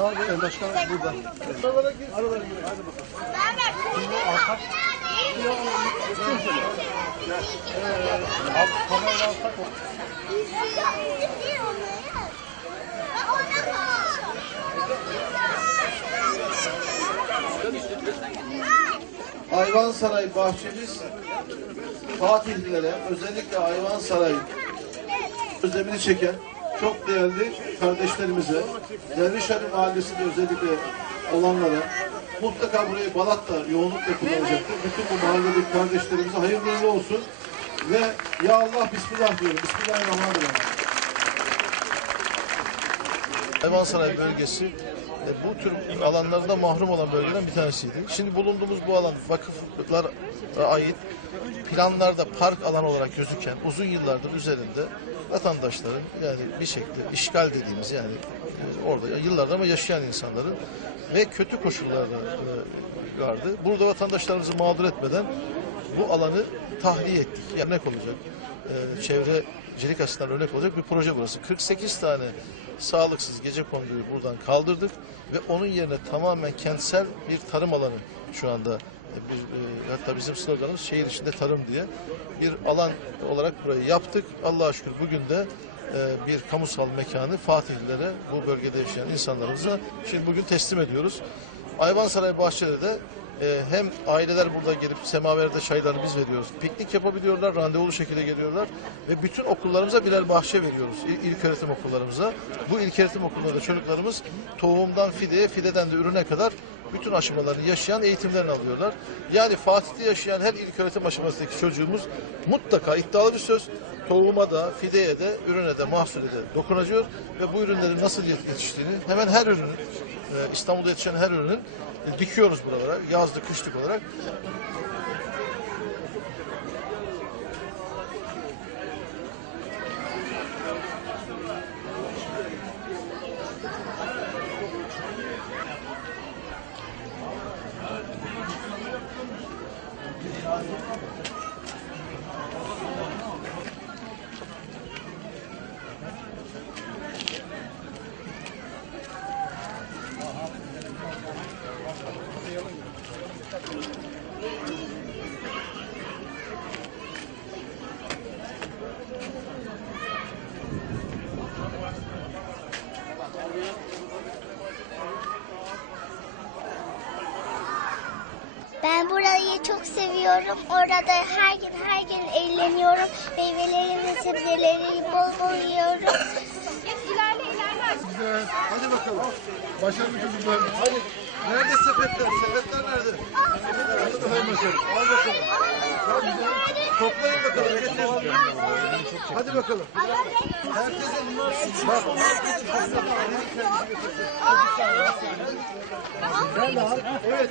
Abi başkan burada. Aralara gir. Aralara gir. Hadi bakalım. Al kamerayı alsak bahçemiz Fatihlilere özellikle Ayvansaray özlemini çeken çok değerli kardeşlerimize, Dervişhane Mahallesi'nde özellikle olanlara mutlaka burayı Balat'ta yoğunlukla kullanacaktır. Bütün bu mahalledeki kardeşlerimize hayırlı uğurlu olsun ve ya Allah Bismillah diyorum. Bismillahirrahmanirrahim. Hayvansaray bölgesi bu tür alanlarda mahrum olan bölgeden bir tanesiydi. Şimdi bulunduğumuz bu alan vakıflara ait planlarda park alanı olarak gözüken uzun yıllardır üzerinde vatandaşların yani bir şekilde işgal dediğimiz yani e, orada yıllardır ama yaşayan insanların ve kötü koşullarda e, vardı. Burada vatandaşlarımızı mağdur etmeden bu alanı tahliye ettik. Yani örnek olacak. E, çevrecilik açısından örnek olacak bir proje burası. 48 tane sağlıksız gece konduyu buradan kaldırdık ve onun yerine tamamen kentsel bir tarım alanı şu anda e, bir, e, hatta bizim sloganımız şehir içinde tarım diye bir alan olarak burayı yaptık. Allah'a şükür bugün de e, bir kamusal mekanı Fatihlilere bu bölgede yaşayan insanlarımıza şimdi bugün teslim ediyoruz. Ayvansaray Bahçe'de de e, hem aileler burada gelip semaverde çaylarını biz veriyoruz. Piknik yapabiliyorlar, randevulu şekilde geliyorlar ve bütün okullarımıza birer bahçe veriyoruz. İl, ilköğretim okullarımıza. Bu ilköğretim okullarında çocuklarımız tohumdan fideye, fideden de ürüne kadar bütün aşamalarını yaşayan eğitimlerini alıyorlar. Yani Fatih'te yaşayan her ilköğretim aşamasındaki çocuğumuz mutlaka iddialı bir söz tohuma da, fideye de, ürüne de, mahsule de dokunacak ve bu ürünlerin nasıl yetiştiğini hemen her ürünün, e, İstanbul'da yetişen her ürünün e, dikiyoruz buralara, yazlık, kışlık olarak. Ba burayı çok seviyorum. Orada her gün her gün eğleniyorum. Meyveleri ve sebzeleri bol bol yiyorum. Güzel. Hadi bakalım. Başarılı çocuklar. Hadi. Nerede sepetler? Sepetler nerede? Hadi bakalım başarılı. Al bakalım. Çok güzel. Toplayın bakalım. Getirin. Hadi bakalım. Herkesin bak. herkesin Sen de al. Evet.